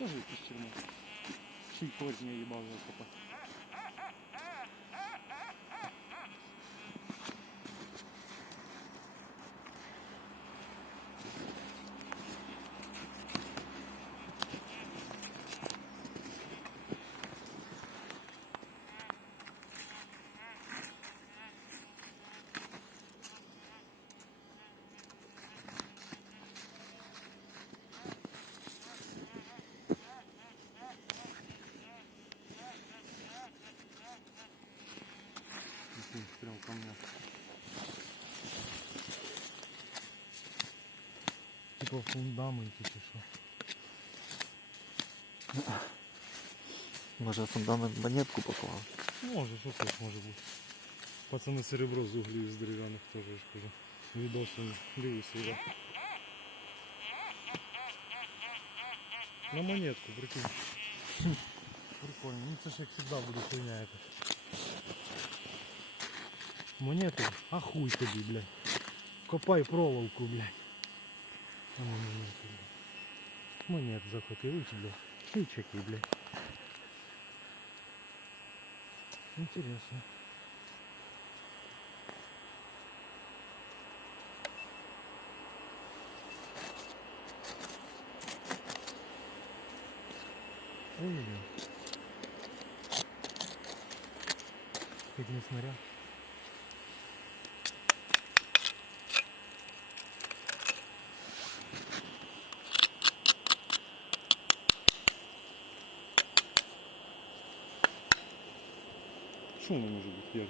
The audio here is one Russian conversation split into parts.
Тоже якийсь чермак. Ще й корня їбав закопати. Типа фундаменті чи що. Може фундамент монетку поклав. Може, що тут може бути. Пацани серебро з углів з дерев'яних теж я ж кажу. Відоси, дивися, да. На монетку, прикинь. Прикольно. Ну це ж як завжди буде хуйня якась. Монету? А хуй тобі, блядь. Копай проволоку, блядь. Блядь. Монет захотів, чи, блядь. Чичаки, блядь. Интересно. Ой, как не снаряд. Що воно може бути, Яр?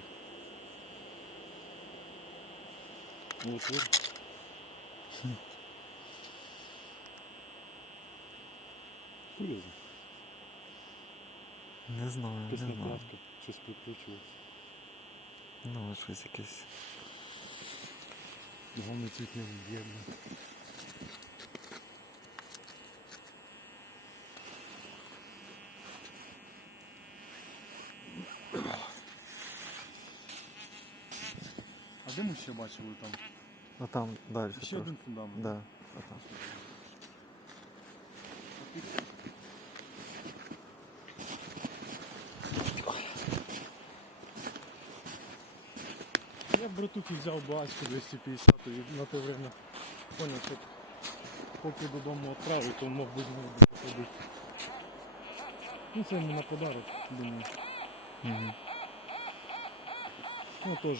Ну, от от. Куляза. Не знаю, не Якась знаю. накладка. Щось прикручувалося. Ну, щось якесь. Головне цвіт не вб'є, А де ми ще бачили там? Ну там далі. Ще трохи. один фундамент. Да. отам. Я в братухи взяв бачку 250 і на те время понял, що поки додому відправив, то мог би знову би походити. Ну це йому на подарок, думаю. Мгм. Ну теж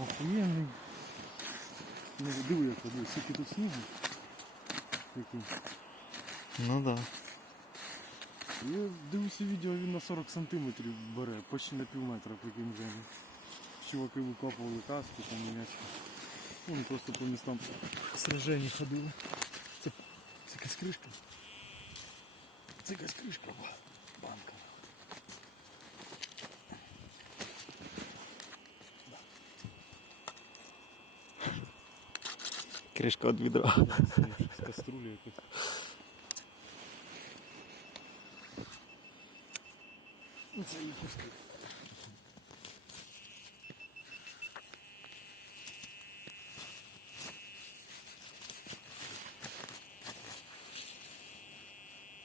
охуєнний. Ну диви як диви, скільки тут снігу. Який. Ну да. Я дивлюся відео, він на 40 сантиметрів бере, почти на пів метра прикинь вже. Чуваки викопували каску там німецьку. Вони просто по містам сражені ходили. Це, це якась кришка. Це якась кришка. Банка. Кришка від відра. Каструлі якось. Ну це.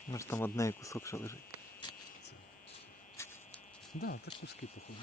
Ну ж там одне кусок ще лежить. Да, це куски походу.